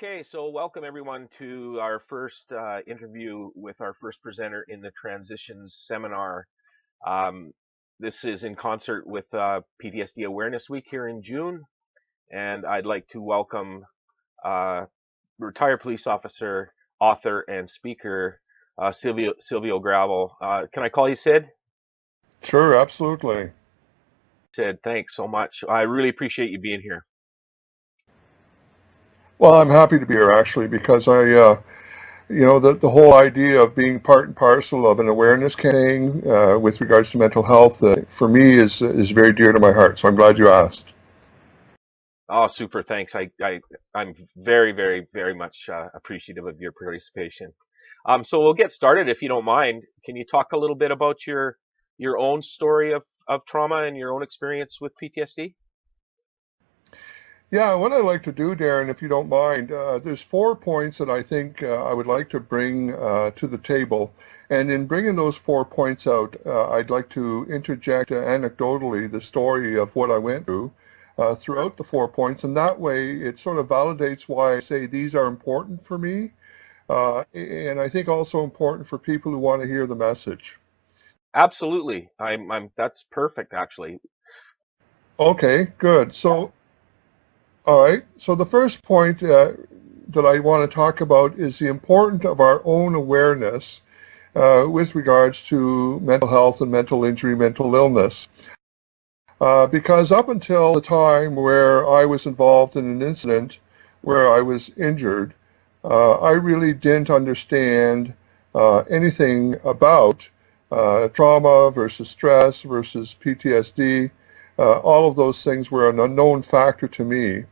Okay, so welcome everyone to our first interview with our first presenter in the Transitions Seminar. Um, this is in concert with PTSD Awareness Week here in June, and I'd like to welcome uh, retired police officer, author, and speaker Sylvio Gravel. Can I call you Sid? Sure, absolutely. Sid, thanks so much. I really appreciate you being here. Well, I'm happy to be here actually because the whole idea of being part and parcel of an awareness campaign with regards to mental health for me is very dear to my heart. So I'm glad you asked. Oh, super, thanks. I'm very, very, very much appreciative of your participation. So we'll get started if you don't mind. Can you talk a little bit about your own story of trauma and your own experience with PTSD? Yeah, what I'd like to do, Darren, if you don't mind, there's 4 points that I think I would like to bring to the table. And in bringing those 4 points out, I'd like to interject anecdotally the story of what I went through throughout the 4 points. And that way it sort of validates why I say these are important for me. And I think also important for people who want to hear the message. Absolutely. I'm that's perfect actually. Okay, good. So, all right. So the first point that I want to talk about is the importance of our own awareness with regards to mental health and mental injury, mental illness. Because up until the time where I was involved in an incident where I was injured, I really didn't understand anything about trauma versus stress versus PTSD. All of those things were an unknown factor to me.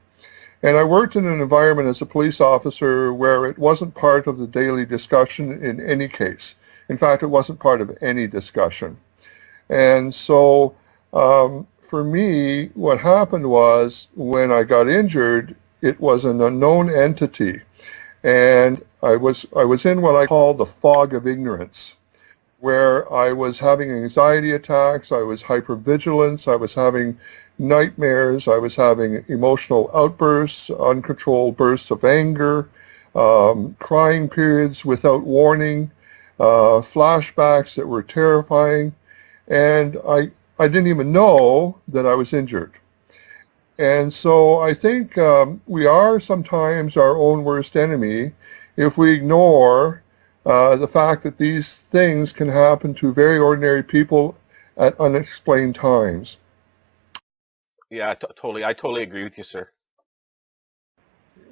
And I worked in an environment as a police officer where it wasn't part of the daily discussion in any case. In fact, it wasn't part of any discussion. And so for me, what happened was when I got injured, it was an unknown entity. And I was in what I call the fog of ignorance, where I was having anxiety attacks, I was hypervigilance, I was having nightmares, I was having emotional outbursts, uncontrolled bursts of anger, crying periods without warning, flashbacks that were terrifying, and I didn't even know that I was injured. And so I think we are sometimes our own worst enemy if we ignore the fact that these things can happen to very ordinary people at unexplained times. Yeah, totally. I totally agree with you, sir.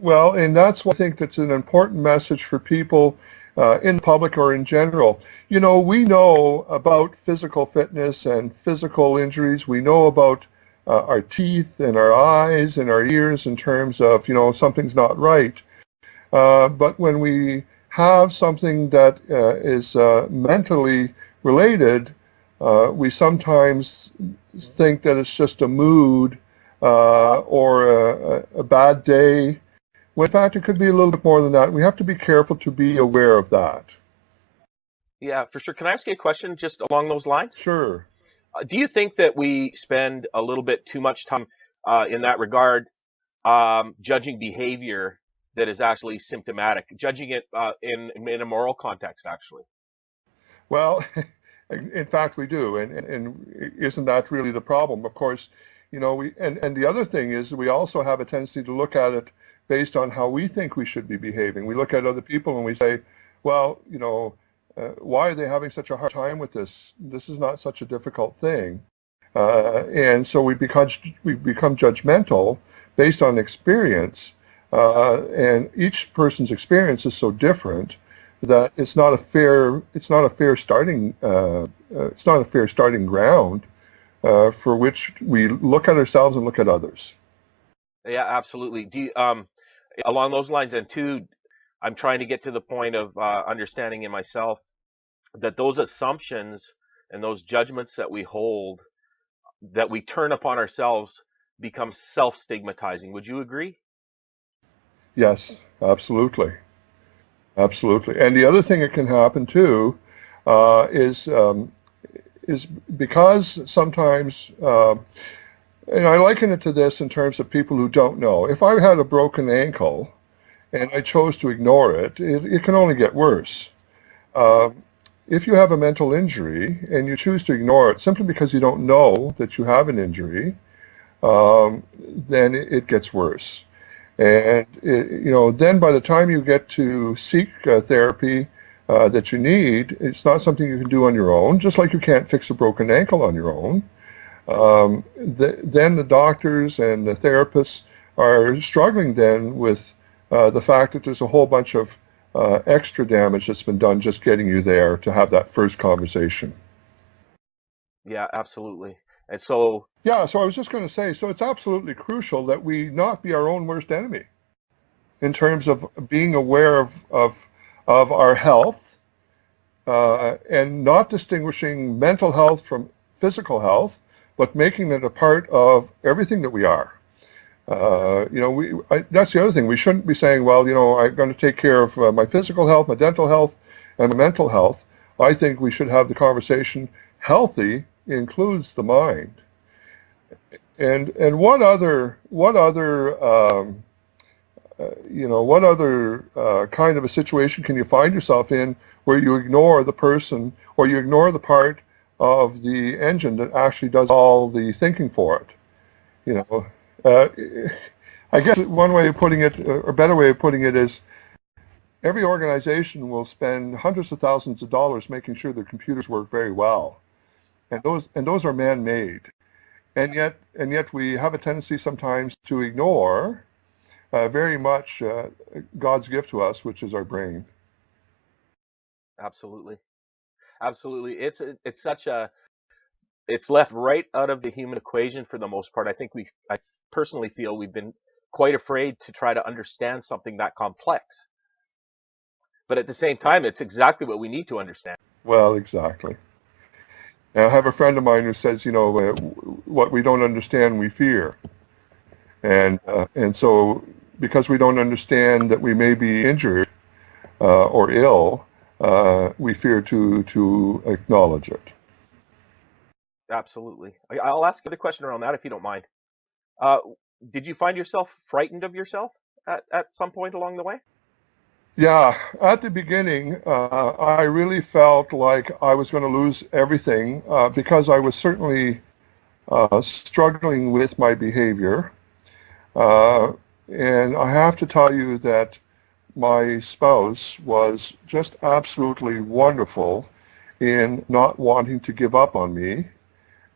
Well, and that's why I think that's an important message for people in public or in general. You know, we know about physical fitness and physical injuries. We know about our teeth and our eyes and our ears in terms of, something's not right. But when we have something that is mentally related, we sometimes think that it's just a mood or a bad day, when in fact it could be a little bit more than that. We have to be careful to be aware of that. Yeah, for sure. Can I ask you a question just along those lines? Sure. Do you think that we spend a little bit too much time in that regard judging behavior that is actually symptomatic, judging it in a moral context, actually? Well, in fact, we do, and isn't that really the problem? Of course, and the other thing is we also have a tendency to look at it based on how we think we should be behaving. We look at other people and we say, well, why are they having such a hard time with this? This is not such a difficult thing. And so we become judgmental based on experience, and each person's experience is so different that it's not a fair starting ground for which we look at ourselves and look at others. Yeah, absolutely. Do you, along those lines, and two, I'm trying to get to the point of understanding in myself that those assumptions and those judgments that we hold, that we turn upon ourselves, become self-stigmatizing. Would you agree? Yes, absolutely, absolutely. And the other thing that can happen too uh, is um, is because sometimes, and I liken it to this in terms of people who don't know. If I had a broken ankle and I chose to ignore it, it can only get worse. Um, if you have a mental injury and you choose to ignore it simply because you don't know that you have an injury, um, then it gets worse. And then by the time you get to seek therapy that you need, it's not something you can do on your own, just like you can't fix a broken ankle on your own. Then the doctors and the therapists are struggling then with the fact that there's a whole bunch of extra damage that's been done just getting you there to have that first conversation. Yeah, absolutely. And so, Yeah, so I was just going to say, so it's absolutely crucial that we not be our own worst enemy in terms of being aware of our health and not distinguishing mental health from physical health, but making it a part of everything that we are. That's the other thing. We shouldn't be saying, well, I'm going to take care of my physical health, my dental health, and my mental health. I think we should have the conversation. Healthy includes the mind. And what other kind of a situation can you find yourself in where you ignore the person or you ignore the part of the engine that actually does all the thinking for it? You know, uh, I guess one way of putting it, or a better way of putting it, is every organization will spend hundreds of thousands of dollars making sure their computers work very well, and those are man-made, and yet we have a tendency sometimes to ignore very much God's gift to us, which is our brain. absolutely, absolutely. It's such a it's left right out of the human equation for the most part. I personally feel we've been quite afraid to try to understand something that complex. But at the same time, it's exactly what we need to understand. Well, exactly. And I have a friend of mine who says, what we don't understand, we fear. And so because we don't understand that we may be injured or ill, we fear to acknowledge it. Absolutely. I'll ask you the question around that if you don't mind. Uh, did you find yourself frightened of yourself at some point along the way? Yeah, at the beginning, I really felt like I was going to lose everything because I was certainly struggling with my behavior. Uh, and I have to tell you that my spouse was just absolutely wonderful in not wanting to give up on me.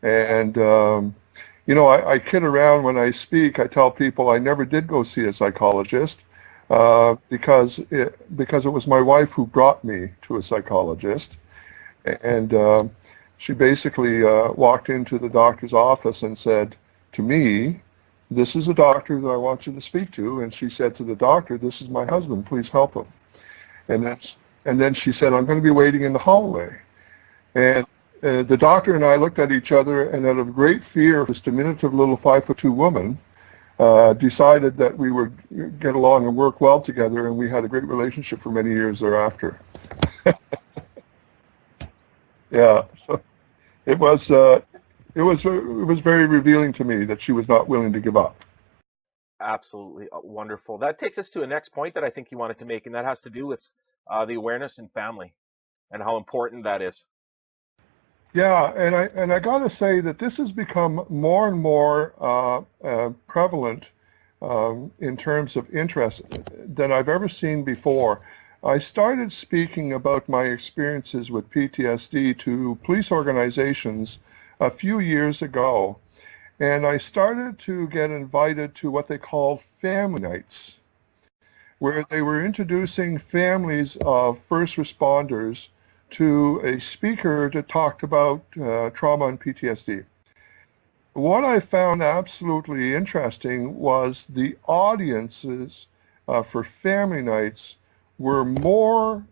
And, I kid around when I speak. I tell people I never did go see a psychologist because it was my wife who brought me to a psychologist. And she basically walked into the doctor's office and said to me, "This is a doctor that I want you to speak to." And she said to the doctor, "This is my husband. Please help him." And then, and then she said, "I'm going to be waiting in the hallway." And the doctor and I looked at each other, and out of great fear of this diminutive little 5'2" woman, decided that we would get along and work well together, and we had a great relationship for many years thereafter. Yeah, so it was it was very revealing to me that she was not willing to give up. Absolutely wonderful. That takes us to a next point that I think you wanted to make, and that has to do with the awareness in family and how important that is. Yeah, and I got to say that this has become more and more prevalent in terms of interest than I've ever seen before. I started speaking about my experiences with PTSD to police organizations a few years ago, and I started to get invited to what they called family nights, where they were introducing families of first responders to a speaker that talked about trauma and PTSD. What I found absolutely interesting was the audiences for family nights were more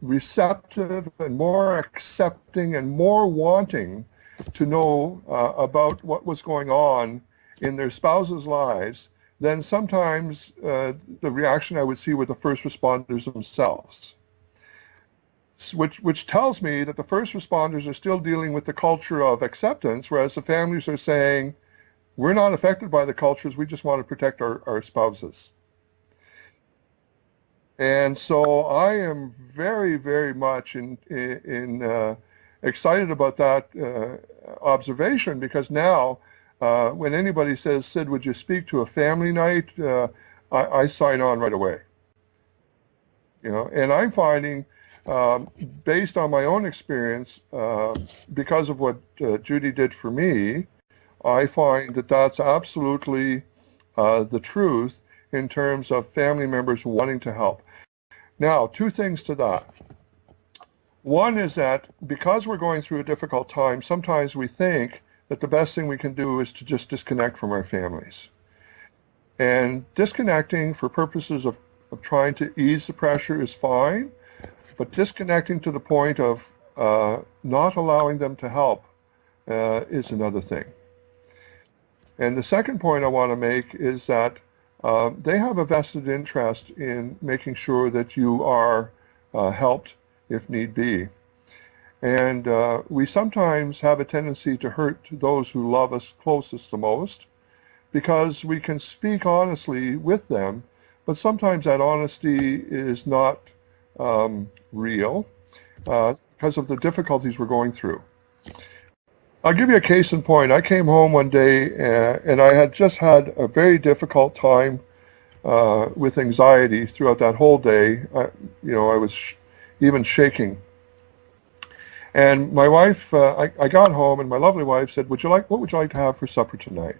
receptive and more accepting and more wanting to know about what was going on in their spouses' lives than sometimes the reaction I would see with the first responders themselves, which tells me that the first responders are still dealing with the culture of acceptance, whereas the families are saying, we're not affected by the cultures, we just want to protect our spouses. And so I am very, very much excited about that observation, because now when anybody says, Sid, would you speak to a family night? I sign on right away. And I'm finding, um, based on my own experience, because of what Judy did for me, I find that that's absolutely the truth in terms of family members wanting to help. Now, two things to that. One is that because we're going through a difficult time, sometimes we think that the best thing we can do is to just disconnect from our families. And disconnecting for purposes of trying to ease the pressure is fine, but disconnecting to the point of not allowing them to help is another thing. And the second point I want to make is that they have a vested interest in making sure that you are helped if need be. And we sometimes have a tendency to hurt those who love us closest the most, because we can speak honestly with them, but sometimes that honesty is not real because of the difficulties we're going through. I'll give you a case in point. I came home one day and I had just had a very difficult time with anxiety throughout that whole day. I was even shaking. And my wife, I got home and my lovely wife said, what would you like to have for supper tonight?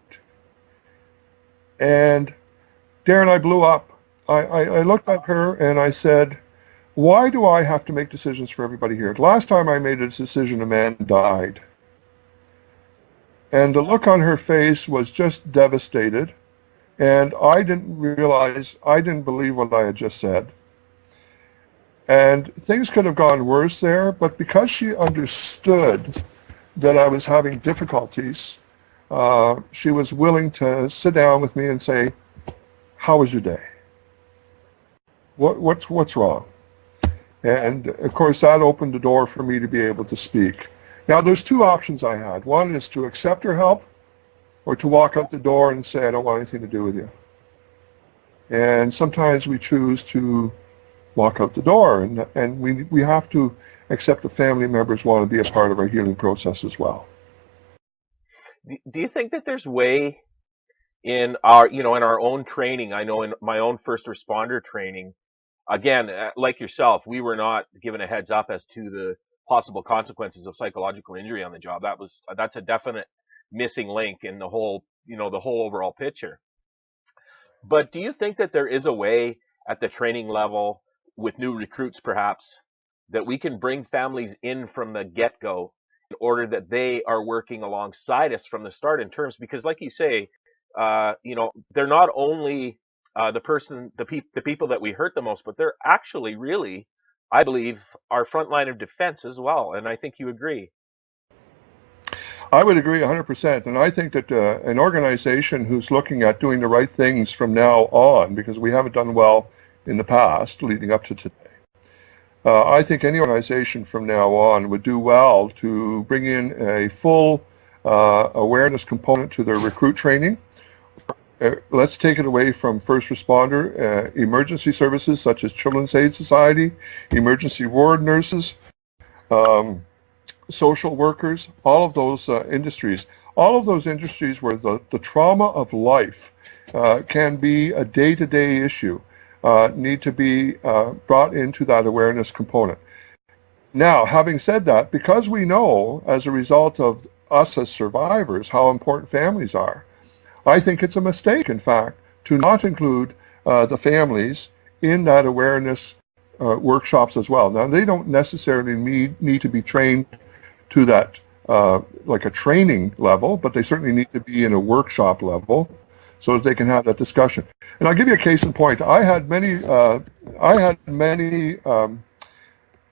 And Darren, I blew up. I looked at her and I said, why do I have to make decisions for everybody here? The last time I made a decision, a man died. And the look on her face was just devastated. And I didn't believe what I had just said. And things could have gone worse there, but because she understood that I was having difficulties, she was willing to sit down with me and say, how was your day? What's wrong? And of course, that opened the door for me to be able to speak. Now, there's two options I had. One is to accept her help, or to walk out the door and say, I don't want anything to do with you. And sometimes we choose to walk out the door, and we have to accept that family members want to be a part of our healing process as well. Do you think that there's way in our own training? I know in my own first responder training, again, like yourself, we were not given a heads up as to the possible consequences of psychological injury on the job. That's a definite missing link in the whole overall picture. But do you think that there is a way at the training level with new recruits perhaps that we can bring families in from the get-go in order that they are working alongside us from the start in terms, because like you say, they're not only the people that we hurt the most, but they're actually really, I believe, our front line of defense as well. And I think you agree. I would agree 100%. And I think that an organization who's looking at doing the right things from now on, because we haven't done well in the past leading up to today, I think any organization from now on would do well to bring in a full awareness component to their recruit training. Let's take it away from first responder, emergency services such as Children's Aid Society, emergency ward nurses, social workers, all of those industries. All of those industries where the trauma of life can be a day-to-day issue need to be brought into that awareness component. Now, having said that, because we know as a result of us as survivors how important families are, I think it's a mistake, in fact, to not include the families in that awareness workshops as well. Now, they don't necessarily need to be trained to that like a training level, but they certainly need to be in a workshop level so that they can have that discussion. And I'll give you a case in point. I had many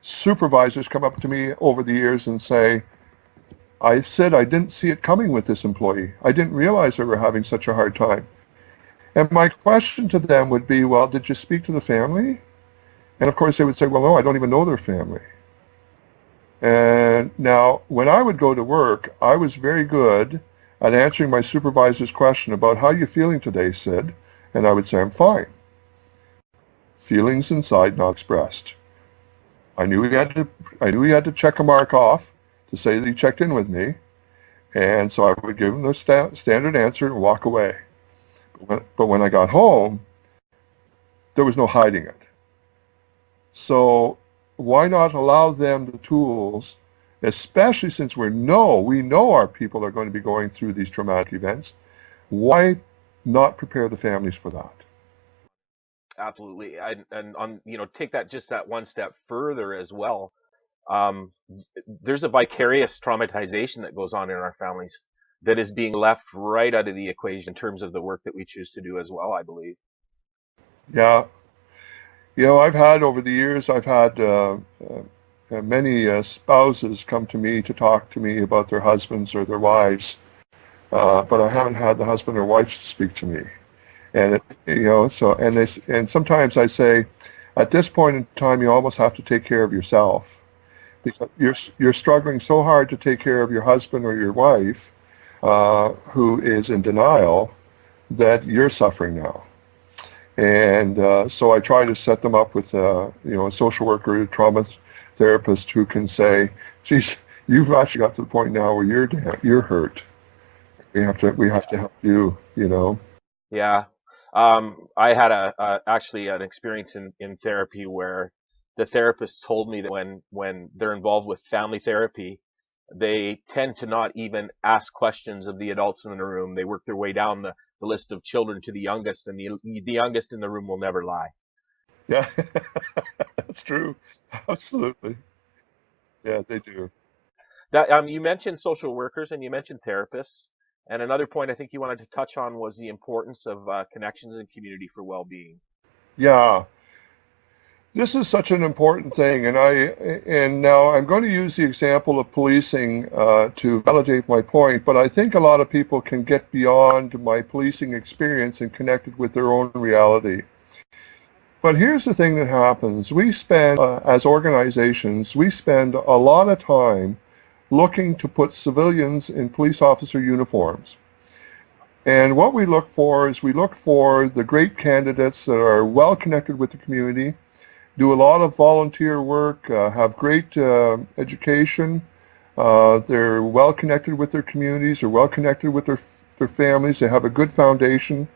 supervisors come up to me over the years and say, I said I didn't see it coming with this employee. I didn't realize they were having such a hard time. And my question to them would be, well, did you speak to the family? And of course they would say, well, no, I don't even know their family. And now, when I would go to work, I was very good at answering my supervisor's question about how you feeling today, Sid? And I would say, I'm fine. feelings inside not expressed. I knew he had to check a mark off to say that he checked in with me, and so I would give him the standard answer and walk away. But when I got home, there was no hiding it. So why not allow them the tools, especially since we know our people are going to be going through these traumatic events? Why not prepare the families for that? Absolutely. And on, take that one step further as well. Um, there's a vicarious traumatization that goes on in our families that is being left right out of the equation in terms of the work that we choose to do as well, I believe. Yeah. Over the years, I've had many spouses come to me to talk to me about their husbands or their wives, but I haven't had the husband or wife speak to me. And and sometimes I say, at this point in time, you almost have to take care of yourself, because you're struggling so hard to take care of your husband or your wife, who is in denial, that you're suffering now. And so I try to set them up with a social worker, a trauma therapist who can say, "Geez, you've actually got to the point now where you're hurt. We have to help you." Yeah. I had actually an experience in therapy where the therapist told me that when they're involved with family therapy, they tend to not even ask questions of the adults in the room. They work their way down the list of children to the youngest, and the youngest in the room will never lie. Yeah, that's true. Absolutely. Yeah, they do. That you mentioned social workers and you mentioned therapists, and another point I think you wanted to touch on was the importance of connections and community for well-being. Yeah, this is such an important thing, and now I'm going to use the example of policing to validate my point, but I think a lot of people can get beyond my policing experience and connect it with their own reality. But here's the thing that happens. As organizations, we spend a lot of time looking to put civilians in police officer uniforms. And what we look for is the great candidates that are well connected with the community, do a lot of volunteer work, have great education. They're well connected with their communities, they're well connected with their families, they have a good foundation.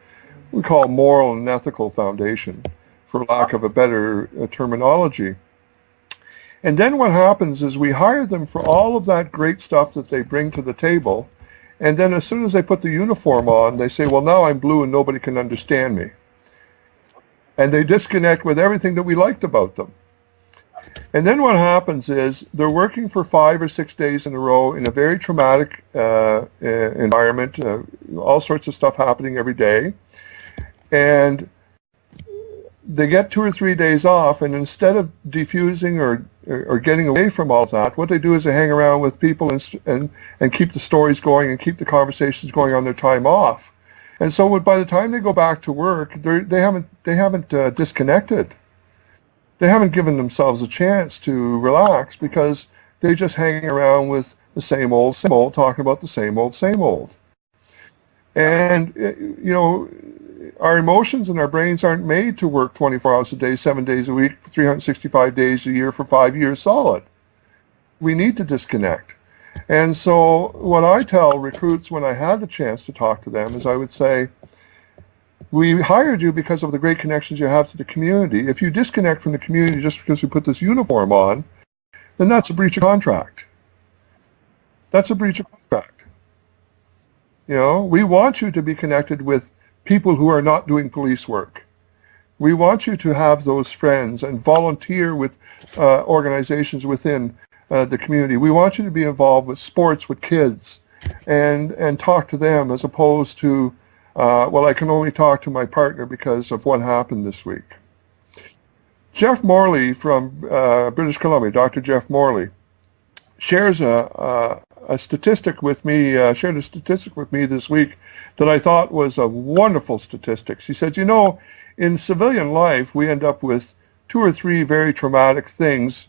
We call moral and ethical foundation, for lack of a better terminology. And then what happens is we hire them for all of that great stuff that they bring to the table. And then as soon as they put the uniform on, they say, well, now I'm blue and nobody can understand me. And they disconnect with everything that we liked about them. And then what happens is they're working for 5 or 6 days in a row in a very traumatic environment, all sorts of stuff happening every day. And they get 2 or 3 days off, and instead of defusing or getting away from all that, what they do is they hang around with people and keep the stories going and keep the conversations going on their time off. And so by the time they go back to work, they haven't disconnected. They haven't given themselves a chance to relax because they just hang around with the same old, talking about the same old. And our emotions and our brains aren't made to work 24 hours a day, 7 days a week, 365 days a year for 5 years solid. We need to disconnect. And so what I tell recruits when I had the chance to talk to them is I would say, we hired you because of the great connections you have to the community. If you disconnect from the community just because we put this uniform on, then that's a breach of contract. That's a breach of contract. We want you to be connected with people who are not doing police work. We want you to have those friends and volunteer with organizations within the community. We want you to be involved with sports with kids and talk to them as opposed to, well, I can only talk to my partner because of what happened this week. Jeff Morley from British Columbia, Dr. Jeff Morley, shares a statistic with me, shared a statistic with me this week that I thought was a wonderful statistic. He said, in civilian life, we end up with 2 or 3 very traumatic things.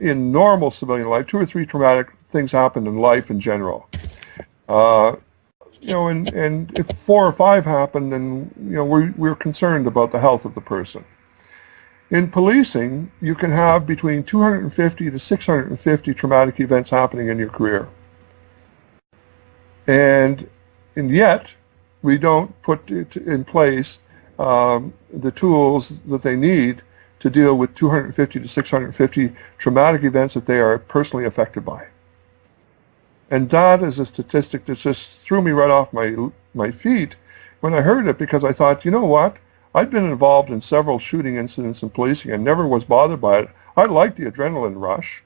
In normal civilian life, 2 or 3 traumatic things happen in life in general. And if 4 or 5 happen, then we're concerned about the health of the person. In policing, you can have between 250 to 650 traumatic events happening in your career. And, and yet, we don't put it in place the tools that they need to deal with 250 to 650 traumatic events that they are personally affected by. And that is a statistic that just threw me right off my feet when I heard it, because I thought, you know what? I'd been involved in several shooting incidents in policing and never was bothered by it. I liked the adrenaline rush.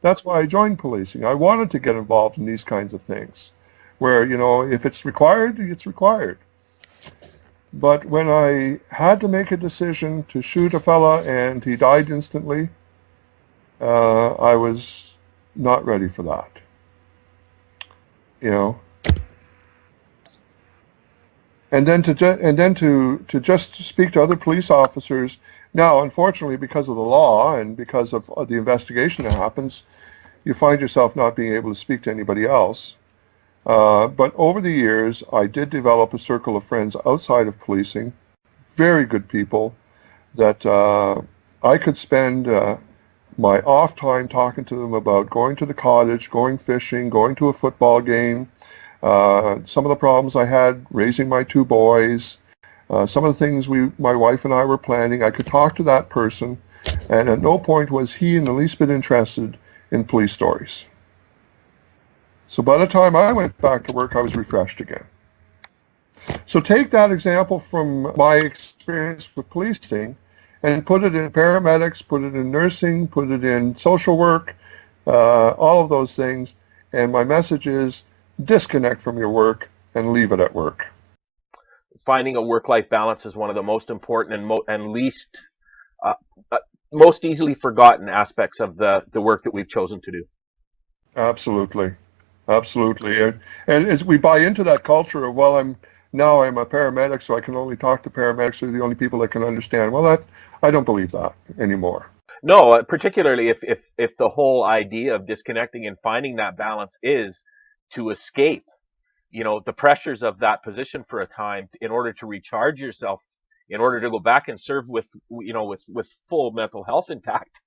That's why I joined policing. I wanted to get involved in these kinds of things where, if it's required, it's required. But when I had to make a decision to shoot a fella and he died instantly, I was not ready for that. You know, and then to just speak to other police officers. Now, unfortunately, because of the law and because of the investigation that happens, you find yourself not being able to speak to anybody else. But over the years, I did develop a circle of friends outside of policing, very good people that I could spend my off time talking to them about going to the cottage, going fishing, going to a football game, some of the problems I had raising my two boys, some of the things my wife and I were planning. I could talk to that person, and at no point was he in the least bit interested in police stories. So by the time I went back to work, I was refreshed again. So take that example from my experience with policing and put it in paramedics, put it in nursing, put it in social work, all of those things. And my message is disconnect from your work and leave it at work. Finding a work-life balance is one of the most important and least uh, uh, most easily forgotten aspects of the work that we've chosen to do. Absolutely. Absolutely. And as we buy into that culture of, well, I'm a paramedic, so I can only talk to paramedics. They're the only people that can understand. Well, I don't believe that anymore. No, particularly if the whole idea of disconnecting and finding that balance is to escape, the pressures of that position for a time in order to recharge yourself, in order to go back and serve with full mental health intact.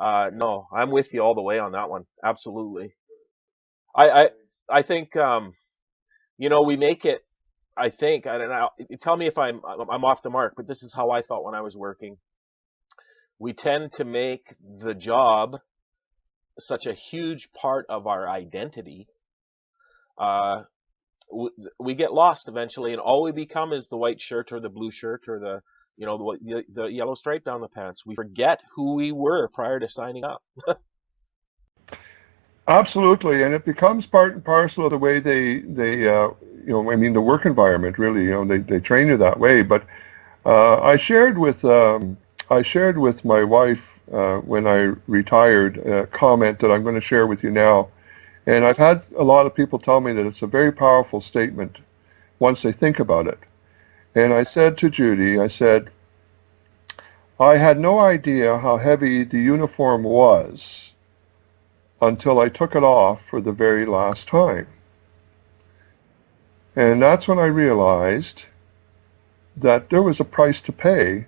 No, I'm with you all the way on that one. Absolutely. I I, I think we make it. I think I don't know. Tell me if I'm off the mark, but this is how I thought when I was working. We tend to make the job such a huge part of our identity. Uh, we get lost eventually, and all we become is the white shirt or the blue shirt or the yellow stripe down the pants. We forget who we were prior to signing up. Absolutely. And it becomes part and parcel of the way the work environment really, they train you that way. But I shared with my wife when I retired a comment that I'm going to share with you now. And I've had a lot of people tell me that it's a very powerful statement once they think about it. And I said to Judy, I said, I had no idea how heavy the uniform was until I took it off for the very last time. And that's when I realized that there was a price to pay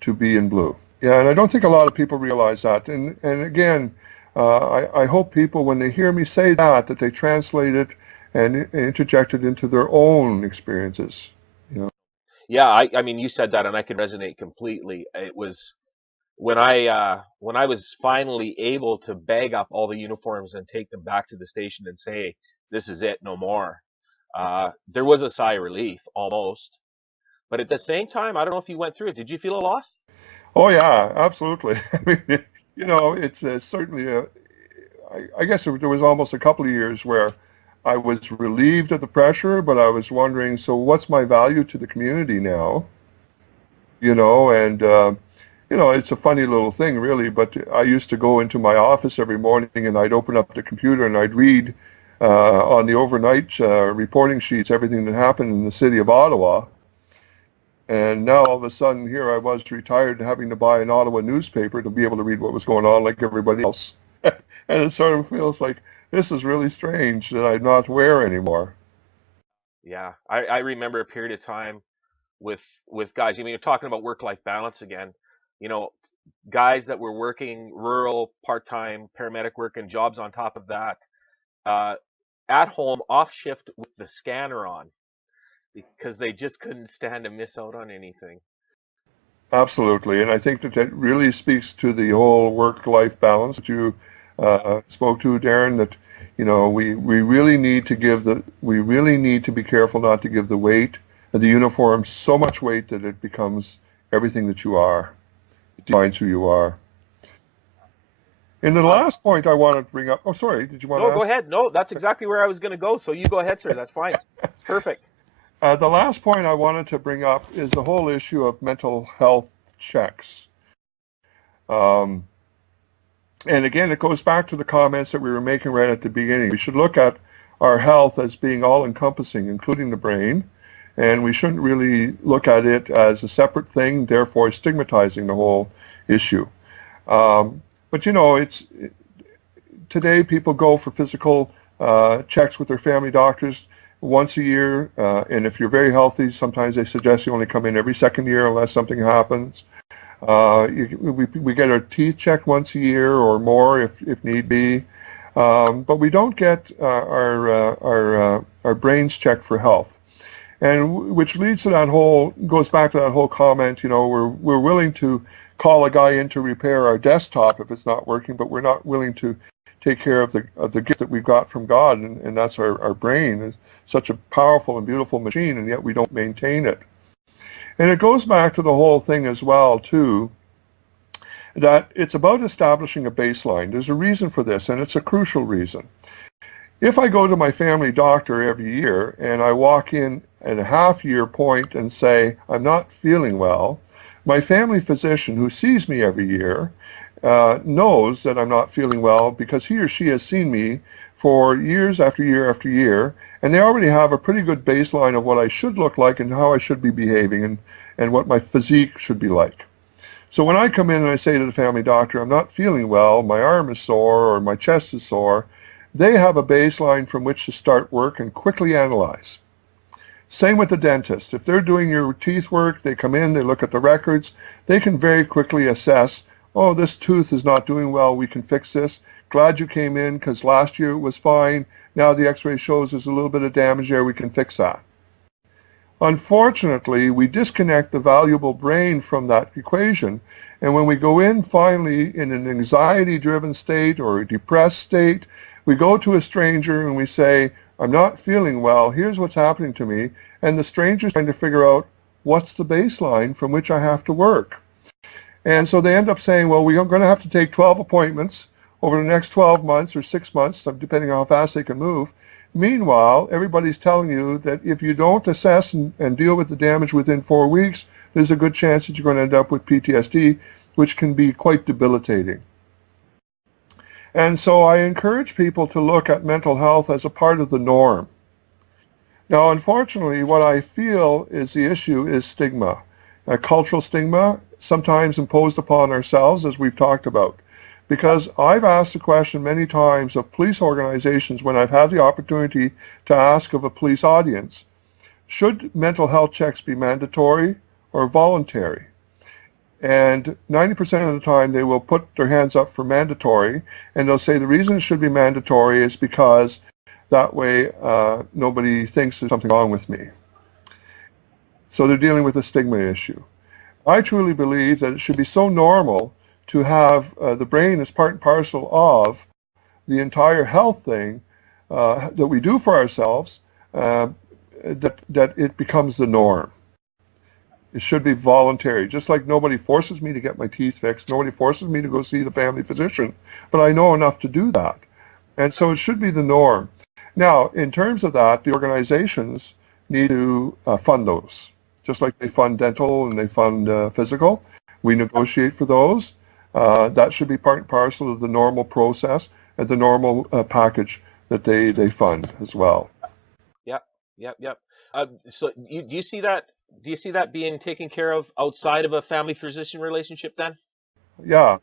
to be in blue. Yeah, and I don't think a lot of people realize that. And again, I hope people, when they hear me say that they translate it and interject it into their own experiences. You know. Yeah, I mean, you said that, and I can resonate completely. It was when I was finally able to bag up all the uniforms and take them back to the station and say, "This is it, no more." There was a sigh of relief, almost. But at the same time, I don't know if you went through it. Did you feel a loss? Oh yeah, absolutely. I mean, it's certainly I guess there was almost a couple of years where I was relieved of the pressure, but I was wondering, so what's my value to the community now? And it's a funny little thing, really, but I used to go into my office every morning and I'd open up the computer and I'd read on the overnight reporting sheets everything that happened in the city of Ottawa. And now all of a sudden here I was retired and having to buy an Ottawa newspaper to be able to read what was going on like everybody else. And it sort of feels like this is really strange that I'm not aware anymore. Yeah, I remember a period of time with guys. I mean, you're talking about work-life balance again. You know, guys that were working rural part-time paramedic work and jobs on top of that, uh, at home off shift with the scanner on because they just couldn't stand to miss out on anything. Absolutely. And I think that that really speaks to the whole work-life balance that you spoke to, Darren, that, we really need to we really need to be careful not to give the uniform so much weight that it becomes everything that you are. It defines who you are. And the Um, last point I wanted to bring up, oh, sorry, did you want to no, go ask? ahead. No, that's exactly where I was going to go. So you go ahead, sir. That's fine. It's perfect. The last point I wanted to bring up is the whole issue of mental health checks. Um, And again, it goes back to the comments that we were making right at the beginning. We should look at our health as being all-encompassing, including the brain, and we shouldn't really look at it as a separate thing, therefore stigmatizing the whole issue. But today people go for physical checks with their family doctors once a year, and if you're very healthy, sometimes they suggest you only come in every second year unless something happens. We get our teeth checked once a year or more if need be, but we don't get our brains checked for health, and which leads to goes back to that whole comment. We're willing to call a guy in to repair our desktop if it's not working, but we're not willing to take care of the gift that we've got from God, and that's our brain. It's such a powerful and beautiful machine, and yet we don't maintain it. And it goes back to the whole thing as well, too, that it's about establishing a baseline. There's a reason for this, and it's a crucial reason. If I go to my family doctor every year and I walk in at a half-year point and say, I'm not feeling well, my family physician who sees me every year knows that I'm not feeling well because he or she has seen me for years after year after year, and they already have a pretty good baseline of what I should look like and how I should be behaving and what my physique should be like. So when I come in and I say to the family doctor, I'm not feeling well, my arm is sore or my chest is sore, they have a baseline from which to start work and quickly analyze. Same with the dentist. If they're doing your teeth work, they come in, they look at the records, they can very quickly assess, oh, this tooth is not doing well, we can fix this. Glad you came in because last year it was fine. Now the x-ray shows there's a little bit of damage there, we can fix that. Unfortunately, we disconnect the valuable brain from that equation, and when we go in finally in an anxiety-driven state or a depressed state, we go to a stranger and we say, I'm not feeling well, here's what's happening to me, and the stranger's trying to figure out what's the baseline from which I have to work. And so they end up saying, well, we're going to have to take 12 appointments over the next 12 months or 6 months, depending on how fast they can move. Meanwhile, everybody's telling you that if you don't assess and deal with the damage within 4 weeks, there's a good chance that you're going to end up with PTSD, which can be quite debilitating. And so I encourage people to look at mental health as a part of the norm. Now, unfortunately, what I feel is the issue is stigma, a cultural stigma, sometimes imposed upon ourselves, as we've talked about. Because I've asked the question many times of police organizations when I've had the opportunity to ask of a police audience, should mental health checks be mandatory or voluntary? And 90% of the time they will put their hands up for mandatory, and they'll say the reason it should be mandatory is because that way nobody thinks there's something wrong with me. So they're dealing with a stigma issue. I truly believe that it should be so normal to have the brain as part and parcel of the entire health thing that we do for ourselves, that it becomes the norm. It should be voluntary, just like nobody forces me to get my teeth fixed, nobody forces me to go see the family physician, but I know enough to do that. And so it should be the norm. Now, in terms of that, the organizations need to fund those, just like they fund dental and they fund physical. We negotiate for those. That should be part and parcel of the normal process and the normal package that they fund as well. Yep, yep, yep. So do you see that? Do you see that being taken care of outside of a family physician relationship then? Yeah.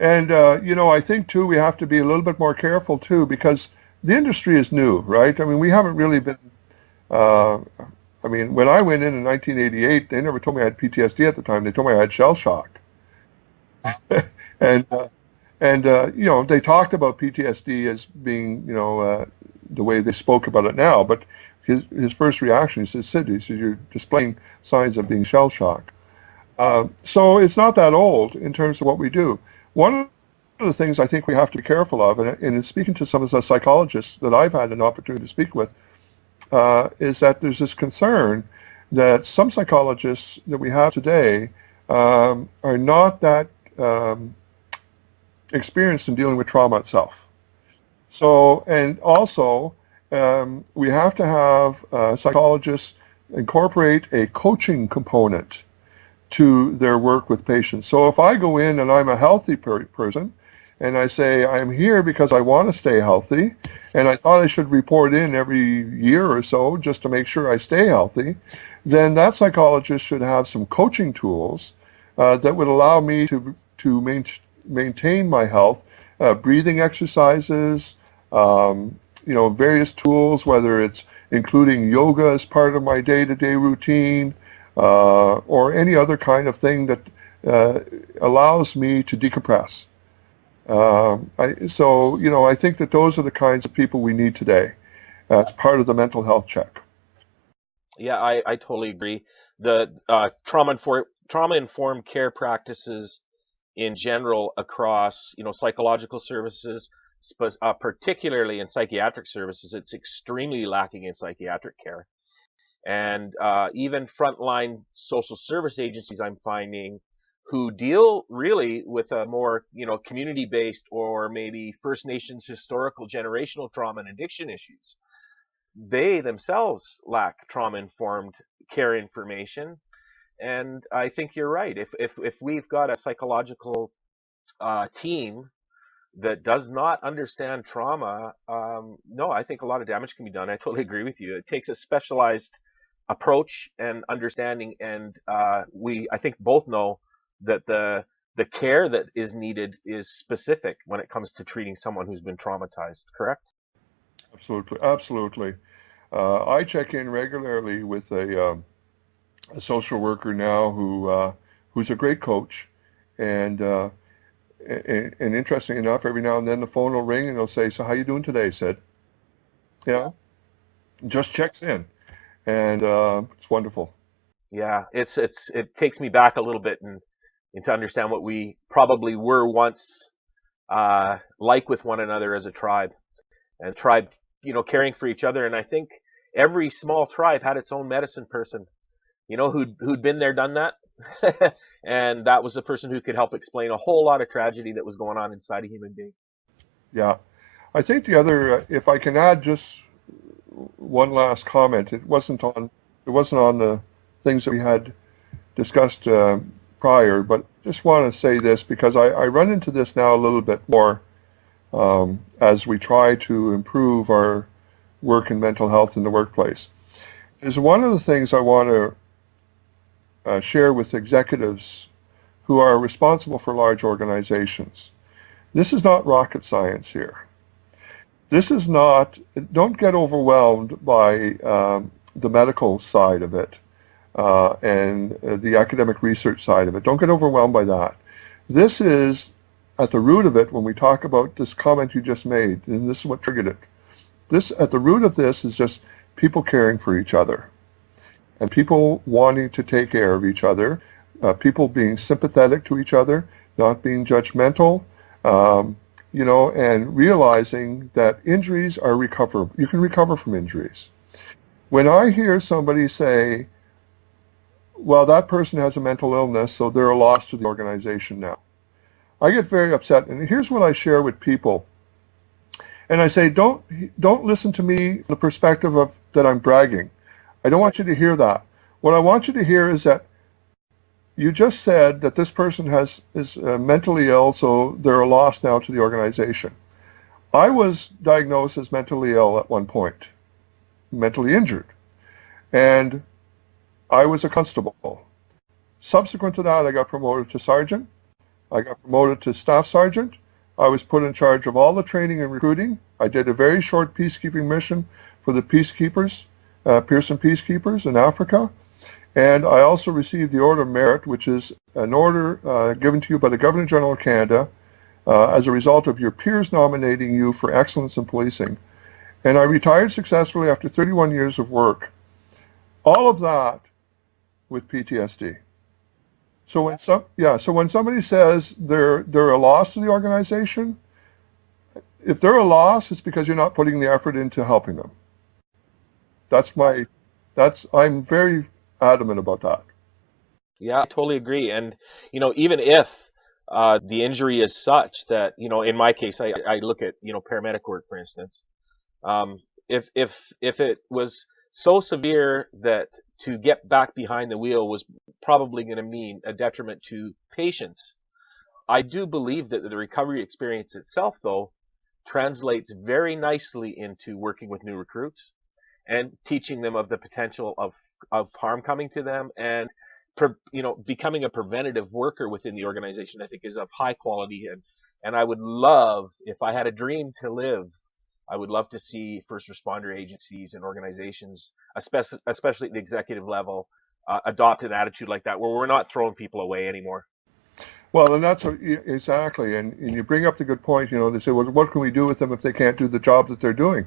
And, I think too, we have to be a little bit more careful too, because the industry is new, right? I mean, we haven't really been, when I went in 1988, they never told me I had PTSD at the time. They told me I had shell shock. And they talked about PTSD as being, the way they spoke about it now. But his first reaction, he says, Sid, he says, you're displaying signs of being shell shocked. So it's not that old in terms of what we do. One of the things I think we have to be careful of, and in speaking to some of the psychologists that I've had an opportunity to speak with, is that there's this concern that some psychologists that we have today are not that experienced in dealing with trauma itself. So, and also, we have to have psychologists incorporate a coaching component to their work with patients. So if I go in and I'm a healthy person and I say, I'm here because I want to stay healthy, and I thought I should report in every year or so just to make sure I stay healthy, then that psychologist should have some coaching tools that would allow me to maintain my health, breathing exercises, various tools, whether it's including yoga as part of my day-to-day routine, or any other kind of thing that allows me to decompress. I think that those are the kinds of people we need today as part of the mental health check. Yeah, I totally agree. The trauma-informed care practices in general across, psychological services, particularly in psychiatric services, it's extremely lacking in psychiatric care. And even frontline social service agencies, I'm finding, who deal really with a more, community-based or maybe First Nations historical generational trauma and addiction issues, they themselves lack trauma-informed care information. And I think you're right. If we've got a psychological team that does not understand trauma, no, I think a lot of damage can be done. I totally agree with you. It takes a specialized approach and understanding, and I think both know that the care that is needed is specific when it comes to treating someone who's been traumatized. Correct? Absolutely, absolutely. I check in regularly with a social worker now who's a great coach, and interesting enough, every now and then the phone will ring and he'll say, "So how you doing today, Sid?" Yeah, just checks in, and it's wonderful. Yeah, it takes me back a little bit and to understand what we probably were once like with one another as a tribe, and tribe, caring for each other. And I think every small tribe had its own medicine person, who'd been there, done that. And that was the person who could help explain a whole lot of tragedy that was going on inside a human being. Yeah, I think the other, if I can add just one last comment, it wasn't on the things that we had discussed prior, but just want to say this because I run into this now a little bit more as we try to improve our work and mental health in the workplace. Is one of the things I want to share with executives who are responsible for large organizations. This is not rocket science here. This is not, don't get overwhelmed by the medical side of it and the academic research side of it. Don't get overwhelmed by that. This is at the root of it when we talk about this comment you just made, and this is what triggered it. At the root of this is just people caring for each other and people wanting to take care of each other, people being sympathetic to each other, not being judgmental, and realizing that injuries are recoverable. You can recover from injuries. When I hear somebody say, well, that person has a mental illness, so they're a loss to the organization now, I get very upset. And here's what I share with people. And I say, don't listen to me from the perspective of that I'm bragging. I don't want you to hear that. What I want you to hear is that you just said that this person is mentally ill, so they're a loss now to the organization. I was diagnosed as mentally ill at one point, mentally injured, and I was a constable. Subsequent to that, I got promoted to sergeant. I got promoted to staff sergeant. I was put in charge of all the training and recruiting. I did a very short peacekeeping mission for the peacekeepers, Pearson peacekeepers in Africa. And I also received the Order of Merit, which is an order given to you by the Governor General of Canada as a result of your peers nominating you for excellence in policing. And I retired successfully after 31 years of work. All of that with PTSD. So when somebody says they're a loss to the organization, if they're a loss, it's because you're not putting the effort into helping them. That's my I'm very adamant about that. Yeah, I totally agree. And, even if the injury is such that, in my case, I look at, paramedic work, for instance. Um, if it was so severe that to get back behind the wheel was probably going to mean a detriment to patients, I do believe that the recovery experience itself, though, translates very nicely into working with new recruits and teaching them of the potential of harm coming to them, and becoming a preventative worker within the organization. I think is of high quality, and I would love, if I had a dream to live, I would love to see first responder agencies and organizations, especially at the executive level, adopt an attitude like that, where we're not throwing people away anymore. Well, and exactly. And you bring up the good point. They say, well, what can we do with them if they can't do the job that they're doing?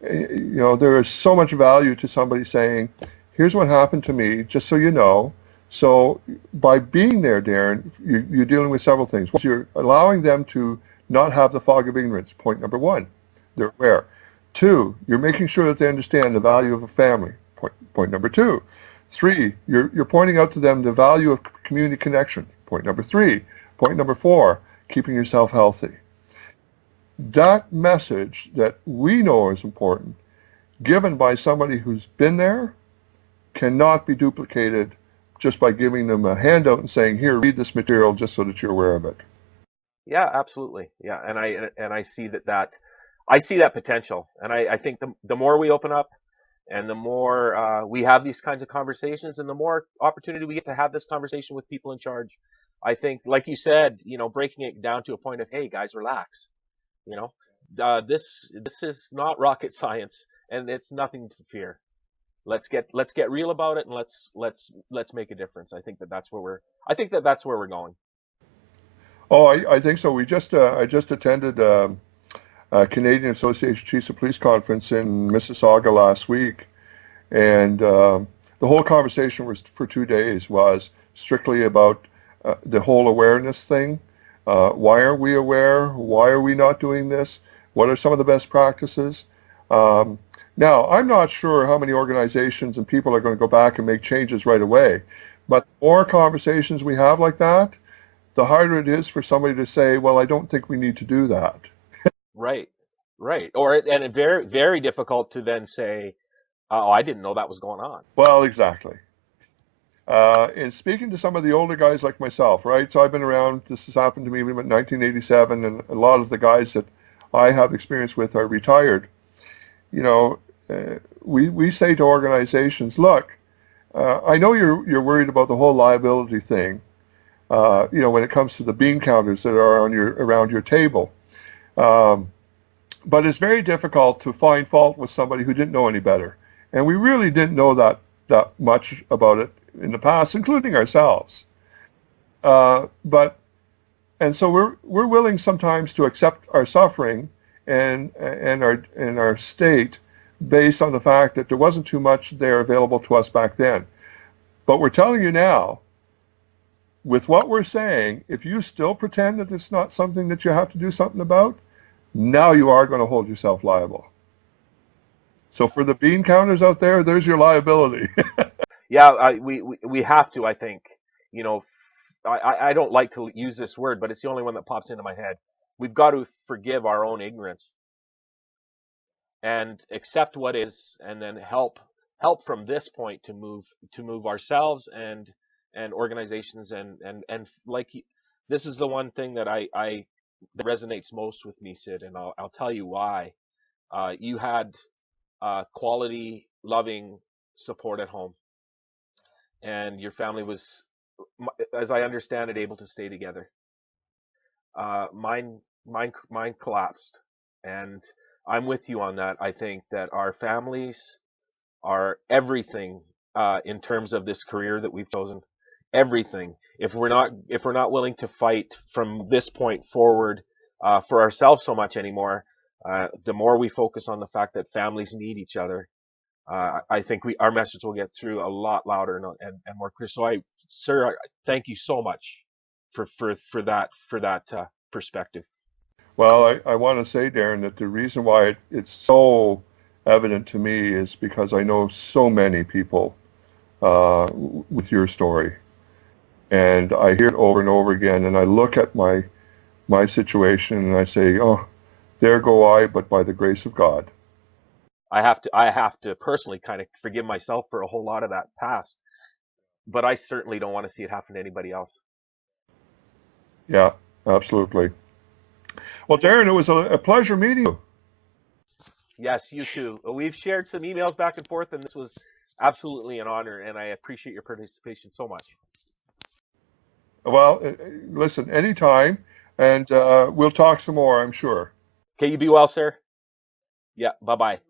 There is so much value to somebody saying, here's what happened to me, just so you know. So by being there, Darren, you're dealing with several things. One, you're allowing them to not have the fog of ignorance. Point number one, they're aware. Two, you're making sure that they understand the value of a family. Point number two. Three, you're pointing out to them the value of community connection. Point number three. Point number four, keeping yourself healthy. That message that we know is important, given by somebody who's been there, cannot be duplicated just by giving them a handout and saying, here, read this material just so that you're aware of it. Yeah, absolutely. Yeah, and I see I see that potential, and I think the more we open up, and the more we have these kinds of conversations, and the more opportunity we get to have this conversation with people in charge, I think, like you said, breaking it down to a point of, hey, guys, relax. You know, this is not rocket science, and it's nothing to fear. Let's get real about it, and let's make a difference. I think that's where we're going. Oh, I think so. I just attended Canadian Association of Chiefs of Police conference in Mississauga last week, and the whole conversation was for 2 days was strictly about the whole awareness thing. Why aren't we aware? Why are we not doing this? What are some of the best practices? Um, Now, I'm not sure how many organizations and people are going to go back and make changes right away, but the more conversations we have like that, the harder it is for somebody to say, well, I don't think we need to do that. Right, right. And it very very difficult to then say, oh, I didn't know that was going on. Well, exactly. And speaking to some of the older guys like myself, right? So I've been around, this has happened to me in 1987, and a lot of the guys that I have experience with are retired. You know, we say to organizations, look, I know you're worried about the whole liability thing, when it comes to the bean counters that are around your table. Um, but it's very difficult to find fault with somebody who didn't know any better. And we really didn't know that much about it in the past, including ourselves. But and so we're willing sometimes to accept our suffering and our state based on the fact that there wasn't too much there available to us back then. But we're telling you now, with what we're saying, if you still pretend that it's not something that you have to do something about, now you are going to hold yourself liable. So for the bean counters out there, there's your liability. Yeah, we have to. I think, you know, I don't like to use this word, but it's the only one that pops into my head. We've got to forgive our own ignorance and accept what is, and then help from this point to move ourselves and organizations and this is the one thing that that resonates most with me, Sid, and I'll tell you why. You had quality, loving support at home, and your family was, as I understand it, able to stay together. Mine collapsed, and I'm with you on that. I think that our families are everything in terms of this career that we've chosen. Everything. If we're not willing to fight from this point forward for ourselves so much anymore, the more we focus on the fact that families need each other, I think our message will get through a lot louder and more clear. So, sir, thank you so much for that perspective. Well, I want to say, Darren, that the reason why it's so evident to me is because I know so many people with your story. And I hear it over and over again, and I look at my situation and I say, oh, there go I, but by the grace of God. I have to personally kind of forgive myself for a whole lot of that past, but I certainly don't want to see it happen to anybody else. Yeah, absolutely. Well, Darren, it was a pleasure meeting you. Yes, you too. We've shared some emails back and forth, and this was absolutely an honor, and I appreciate your participation so much. Well, listen, anytime, and we'll talk some more, I'm sure. Okay, you be well, sir. Yeah, bye-bye.